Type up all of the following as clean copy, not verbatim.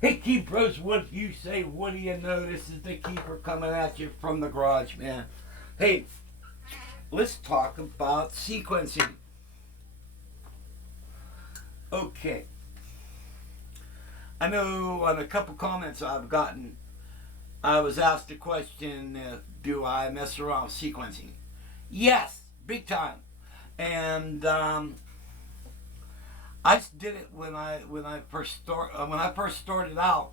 Hey Keepers, what do you say? What do you know? This is the Keeper coming at you from the garage, man. Hey, let's talk about sequencing. Okay, I know on a couple comments I've gotten, I was asked the question, do I mess around with sequencing? Yes, big time. And I did it when I first started out.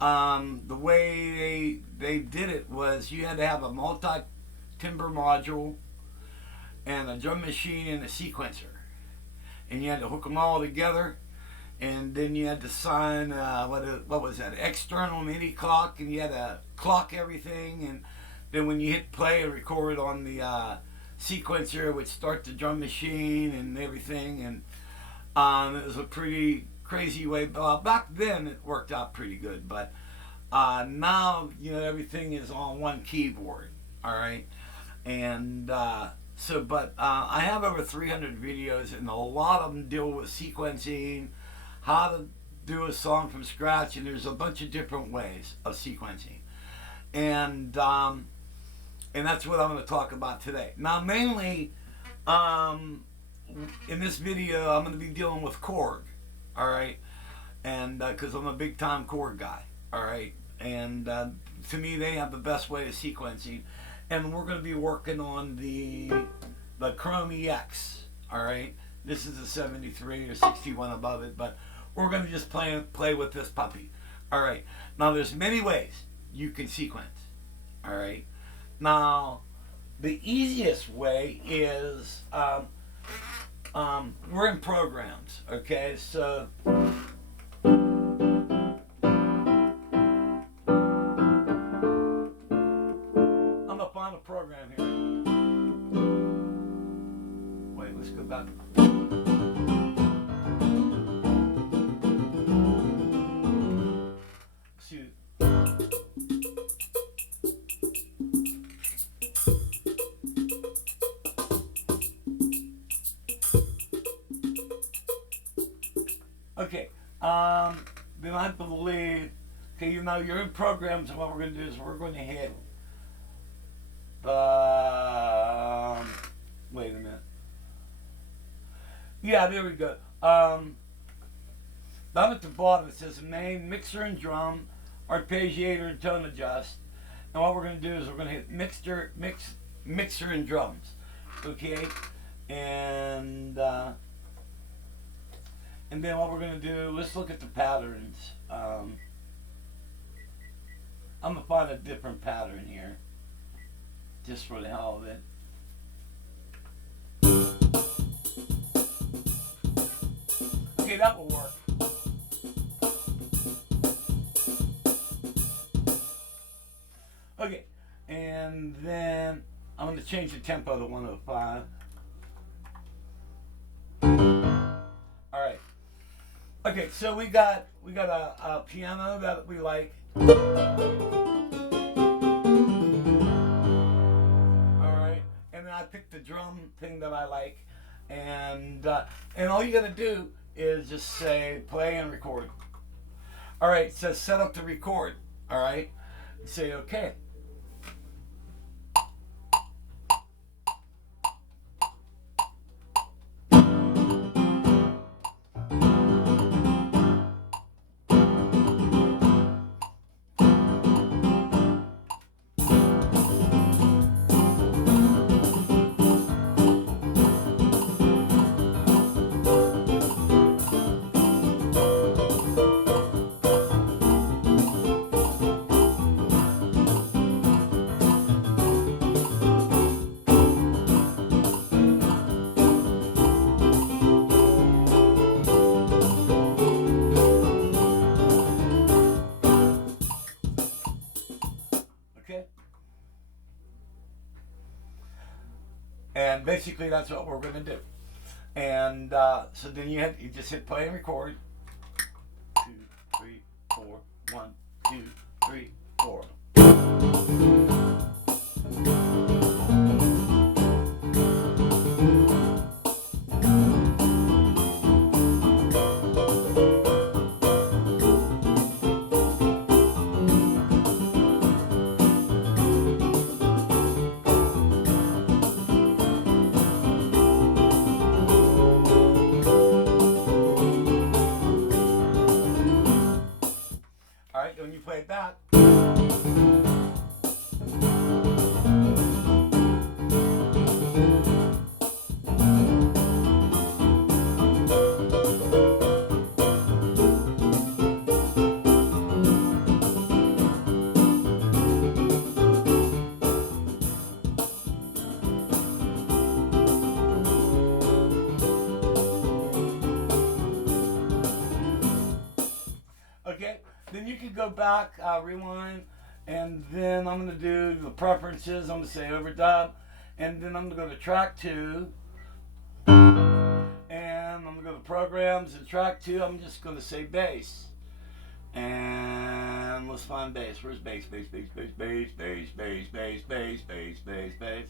The way they did it was you had to have a multi timbre module and a drum machine and a sequencer, and you had to hook them all together. And then you had to sign what was that, external MIDI clock, and you had to clock everything. And then when you hit play and record on the sequencer, it would start the drum machine and everything. And it was a pretty crazy way. Back then it worked out pretty good, but now everything is on one keyboard. All right, and I have over 300 videos, and a lot of them deal with sequencing, how to do a song from scratch, and there's a bunch of different ways of sequencing, and that's what I'm going to talk about today. Now, mainly, in this video, I'm going to be dealing with Korg, all right, and because I'm a big time Korg guy, all right, and to me, they have the best way of sequencing, and we're going to be working on the Chrome EX, all right. This is a 73 or 61 above it, but we're going to just play with this puppy. All right. Now, there's many ways you can sequence. All right. Now, the easiest way is we're in programs. Okay. So I'm going to find a program here. Wait, let's go back. Okay, then I believe, okay, you're in programs, and what we're going to do is we're going to hit, wait a minute. Yeah, there we go. Down at the bottom it says main, mixer and drum, arpeggiator and tone adjust. And what we're going to do is we're going to hit mixer and drums. Okay? And then what we're going to do, let's look at the patterns. I'm going to find a different pattern here, just for the hell of it. Okay, that will work. Okay, and then I'm going to change the tempo to 105. All right. Okay, so we got a piano that we like. All right, and then I picked the drum thing that I like, and all you got to do is just say play and record. All right, it says set up to record. All right, say okay. And basically that's what we're going to do. And so then you just hit play and record. 2, 3, 4, 1, 2, 3, 4. play it back. Okay, then you can go back, rewind, and then I'm going to do the preferences. I'm going to say overdub, and then I'm going to go to track 2, and I'm going to go to programs, and track 2, I'm just going to say bass. And let's find bass. Where's bass? Bass, bass, bass, bass, bass, bass, bass, bass, bass, bass, bass.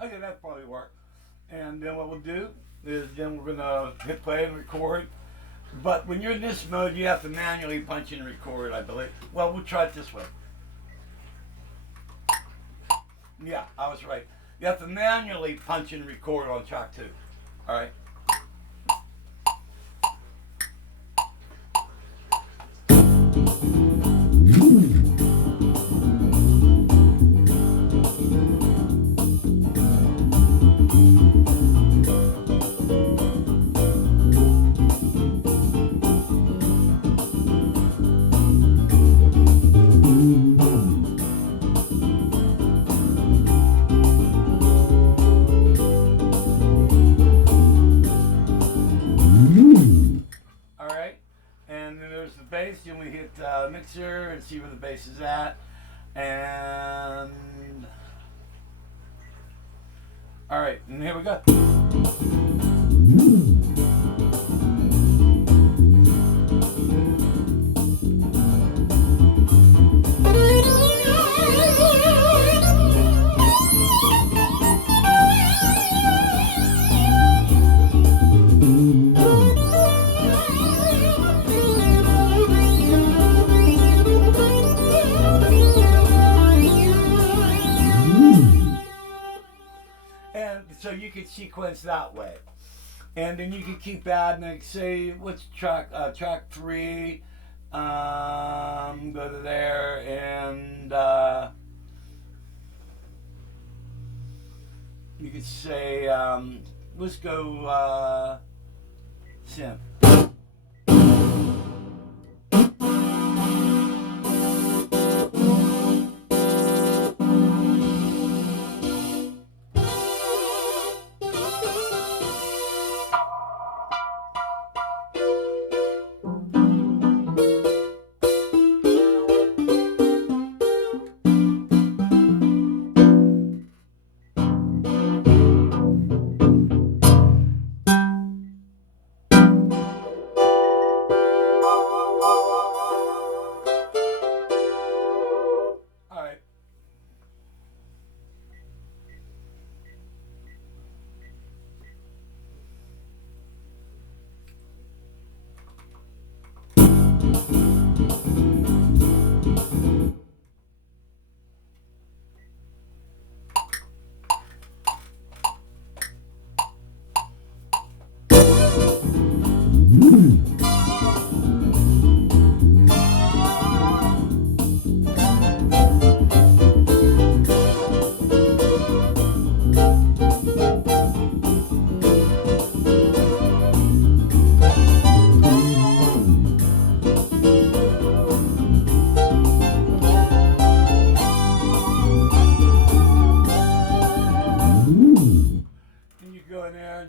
Okay, that probably worked. And then what we'll do is then we're gonna hit play and record. But when you're in this mode, you have to manually punch in and record, I believe. Well, we'll try it this way. Yeah, I was right. You have to manually punch and record on track 2. All right. Bass, then we hit mixer and see where the bass is at, and all right, and here we go. So you could sequence that way, and then you could keep adding. Like, say, what's track 3? Go to there, and you could say, let's go synth.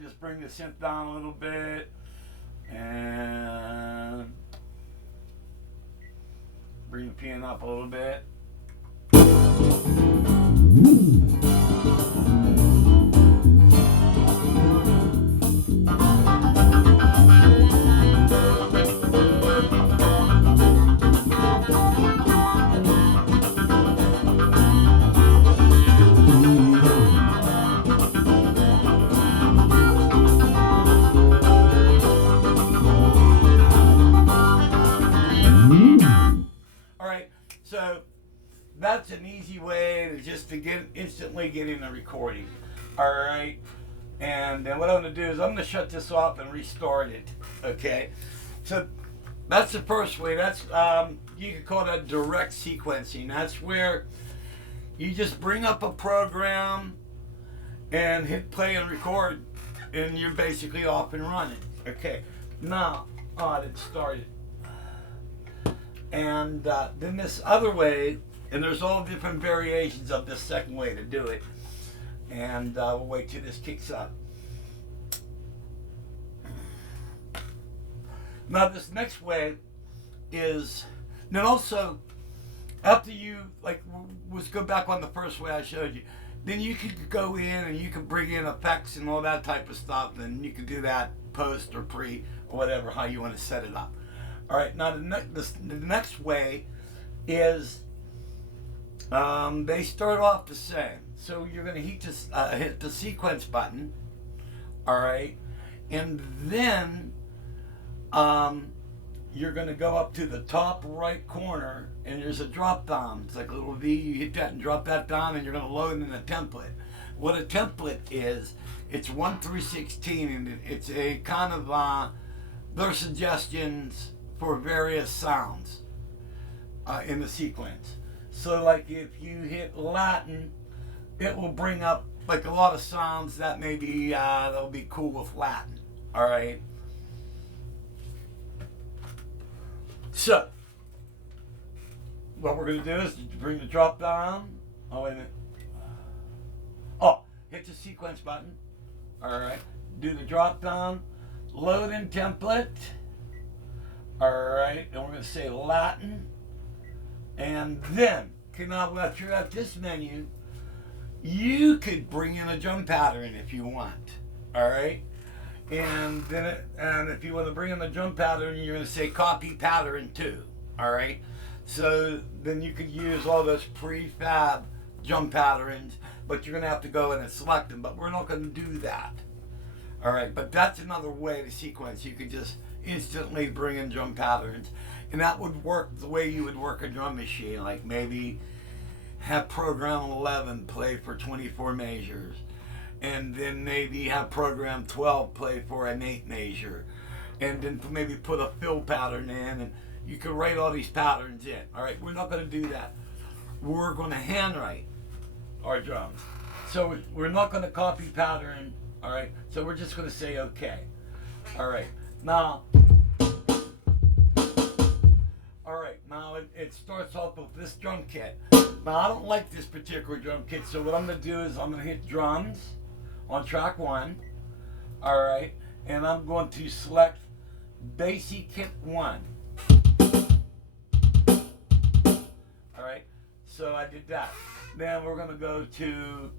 Just bring the synth down a little bit and bring the piano up a little bit. instantly getting the recording. All right. And then what I'm going to do is I'm going to shut this off and restart it. Okay. So that's the first way. That's you could call that direct sequencing. That's where you just bring up a program and hit play and record, and you're basically off and running. Okay. Now, it started. And then this other way, and there's all different variations of this second way to do it. And we'll wait till this kicks up. Now this next way is, then also, after you, let's go back on the first way I showed you. Then you could go in and you could bring in effects and all that type of stuff, and you could do that post or pre or whatever, how you want to set it up. All right, now the next way is they start off the same. So you're going to hit the sequence button, all right, and then you're going to go up to the top right corner, and there's a drop down. It's like a little V. You hit that and drop that down, and you're going to load in a template. What a template is, it's 1 through 16, and it's a kind of their suggestions for various sounds in the sequence. So like if you hit Latin, it will bring up like a lot of sounds that maybe that'll be cool with Latin. All right. So what we're going to do is bring the drop down. Oh, wait a minute. Oh, hit the sequence button. All right. Do the drop down. Load in template. All right. And we're going to say Latin. And then, now after you're at this menu, you could bring in a drum pattern if you want. All right. And then, and if you want to bring in the drum pattern, you're going to say copy pattern 2. All right. So then you could use all those prefab drum patterns, but you're going to have to go in and select them. But we're not going to do that. All right. But that's another way to sequence. You could just instantly bring in drum patterns, and that would work the way you would work a drum machine. Like maybe have program 11 play for 24 measures, and then maybe have program 12 play for an 8 measure, and then maybe put a fill pattern in, and you can write all these patterns in. All right, we're not going to do that. We're going to handwrite our drums. So we're not going to copy pattern. All right, so we're just going to say okay. All right, now. All right, now it starts off with this drum kit. Now I don't like this particular drum kit, so what I'm going to do is I'm going to hit drums on track 1. All right, and I'm going to select Basic Kit 1. All right, so I did that. Then we're going to go to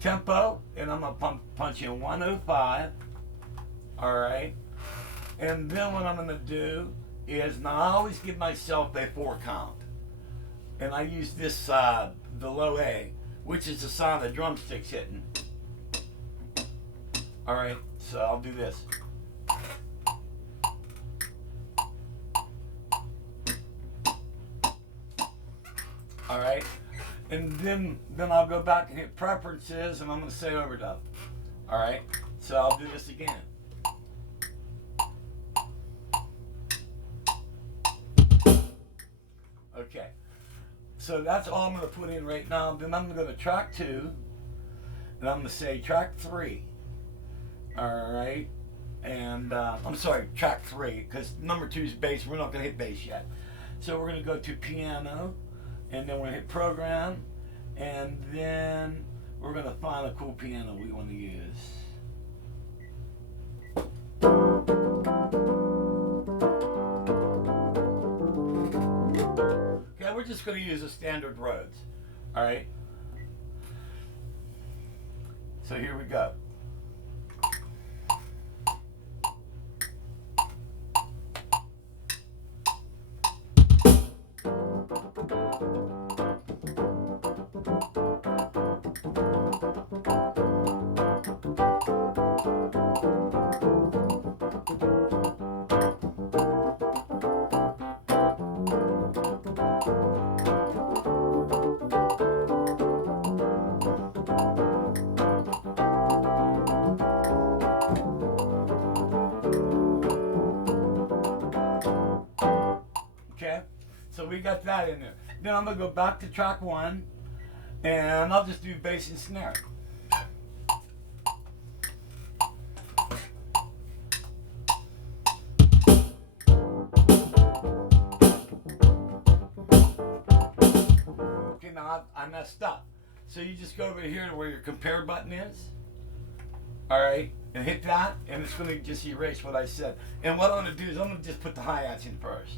tempo, and I'm going to punch in 105. All right, and then what I'm going to do is, now I always give myself a 4 count. And I use this, the low A, which is the sound of drumsticks hitting. All right, so I'll do this. All right, and then I'll go back and hit preferences, and I'm going to say overdub. All right, so I'll do this again. Okay, so that's all I'm going to put in right now. Then I'm going to go to track 2, and I'm going to say track 3. All right, and I'm sorry, track 3, because number 2 is bass. We're not going to hit bass yet. So we're going to go to piano, and then we're going to hit program, and then we're going to find a cool piano we want to use. We're just going to use a standard Rhodes. All right. So here we go. that in there. Then I'm gonna go back to track 1, and I'll just do bass and snare. Okay, now I messed up. So you just go over here to where your compare button is. All right, and hit that, and it's going to just erase what I said. And what I'm going to do is I'm going to just put the hi-hats in first.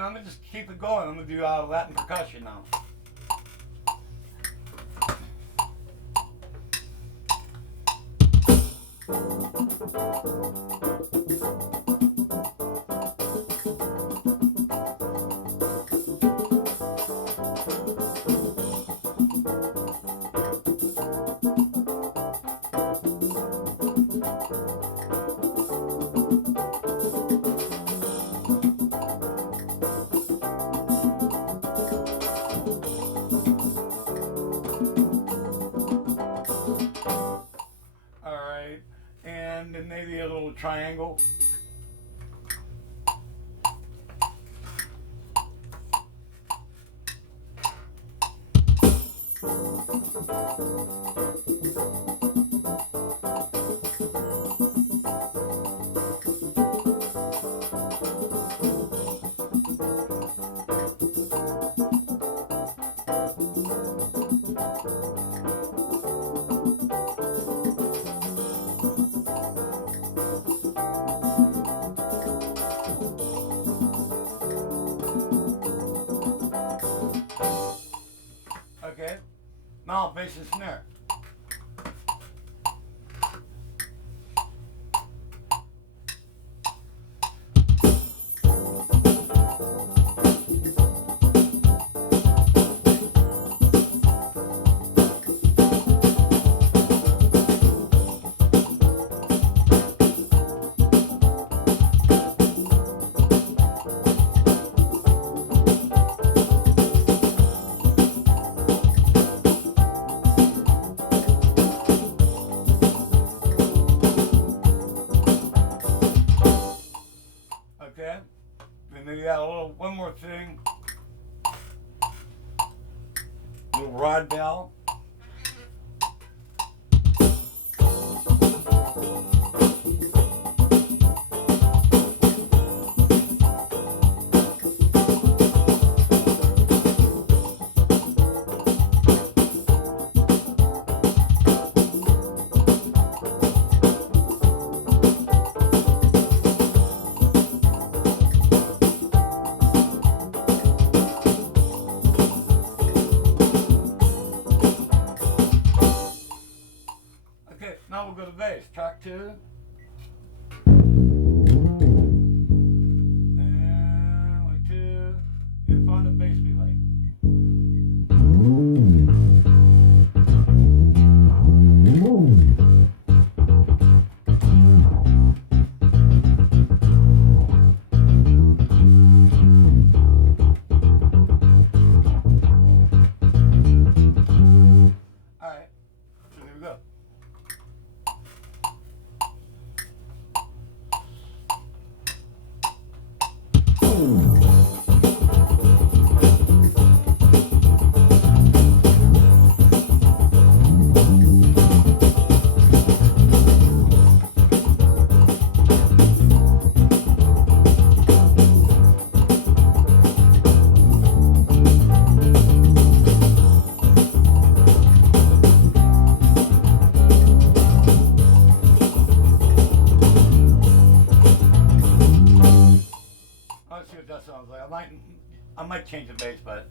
I'm going to just keep it going. I'm going to do Latin percussion now. And then maybe a little triangle. Okay, now bass and snare. Okay, then maybe add a little, one more thing, little rod bell. Now we'll go to bass, track 2. And like 2. And find the bass we like. Alright, so here we go. Let's see what that sounds like. I might change the bass, but.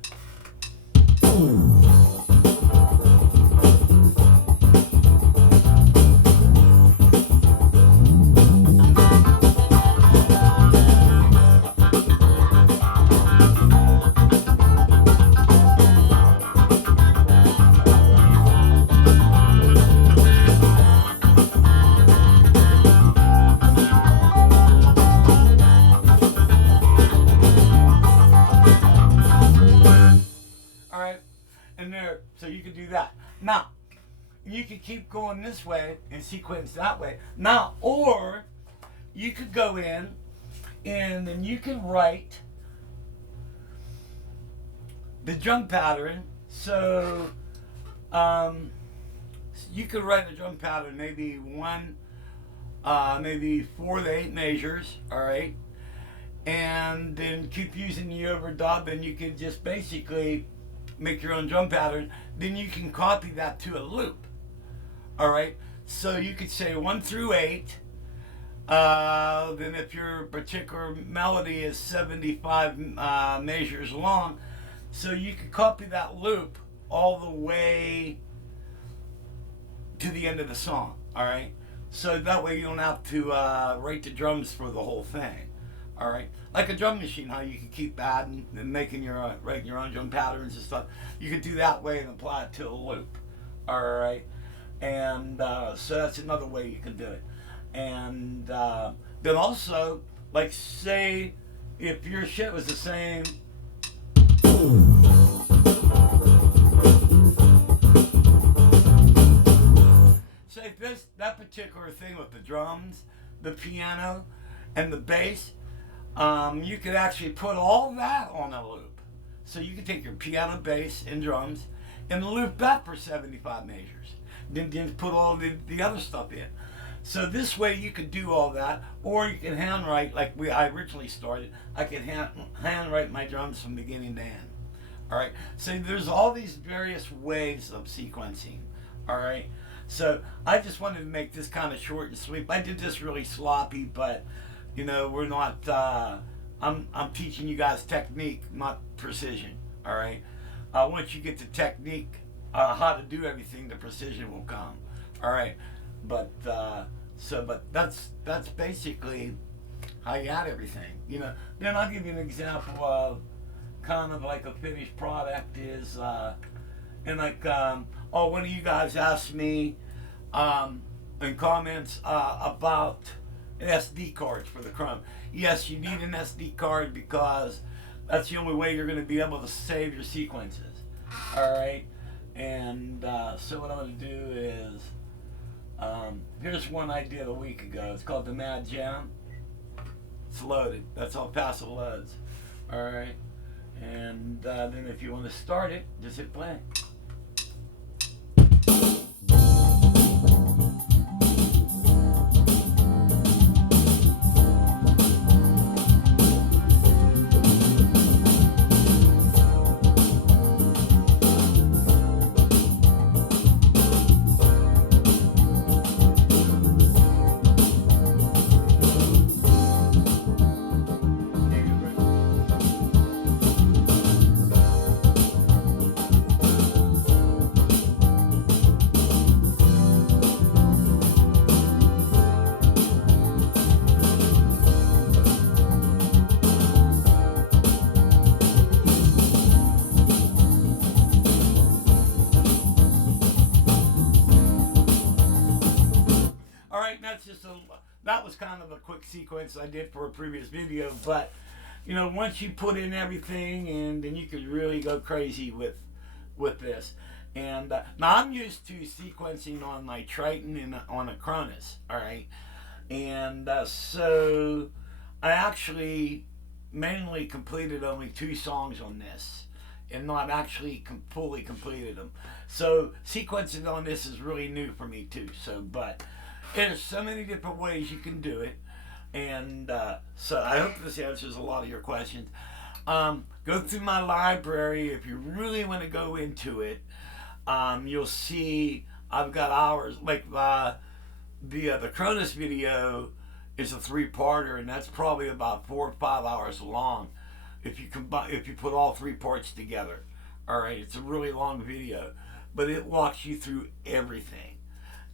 do that. Now, you could keep going this way and sequence that way. Now, or you could go in and then you can write the drum pattern. So you could write the drum pattern maybe maybe 4 to 8 measures, all right, and then keep using the overdub, and you can just basically make your own drum pattern. Then you can copy that to a loop, all right. So you could say 1 through 8. Then if your particular melody is 75 measures long, so you could copy that loop all the way to the end of the song, all right. So that way you don't have to write the drums for the whole thing, all right. Like a drum machine, how you can keep adding and making your writing your own drum patterns and stuff. You could do that way and apply it to a loop, all right. And so that's another way you can do it. And then also, like, say if your shit was the same. Say that particular thing with the drums, the piano, and the bass, you could actually put all that on a loop. So you could take your piano, bass, and drums and loop that for 75 measures. Then put all the other stuff in. So this way you could do all that, or you can handwrite like I originally started. I can handwrite my drums from beginning to end. All right. So there's all these various ways of sequencing. All right. So I just wanted to make this kind of short and sweet. I did this really sloppy, but you know we're not. I'm teaching you guys technique, not precision. All right. Once you get the technique, how to do everything, the precision will come. All right. But but that's basically how you add everything. You know. Then I'll give you an example of kind of like a finished product is, and like one of you guys asked me in comments about SD cards for the Chrome. Yes, you need an SD card because that's the only way you're going to be able to save your sequences. All right. And so what I'm going to do is. Here's one I did a week ago. It's called the Mad Jam. It's loaded. That's how fast it loads. Alright. And then if you want to start it, just hit play. That was kind of a quick sequence I did for a previous video, but you know, once you put in everything, and then you could really go crazy with this. And now I'm used to sequencing on my Triton and on a Cronus, all right. And so I actually mainly completed only 2 songs on this, and not actually fully completed them. So sequencing on this is really new for me too. So, but there's so many different ways you can do it, and so I hope this answers a lot of your questions. Go through my library if you really want to go into it. You'll see I've got hours. Like the Cronus video is a 3-parter, and that's probably about 4 or 5 hours long. If you put all 3 parts together, all right, it's a really long video, but it walks you through everything.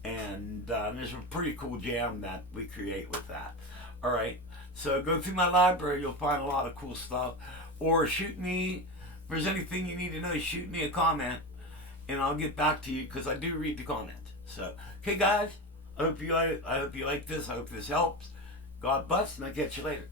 And there's a pretty cool jam that we create with that. All right, so go through my library. You'll find a lot of cool stuff. Or shoot me, if there's anything you need to know, shoot me a comment, and I'll get back to you because I do read the comments. So, okay, guys, I hope you like this. I hope this helps. God bless, and I'll catch you later.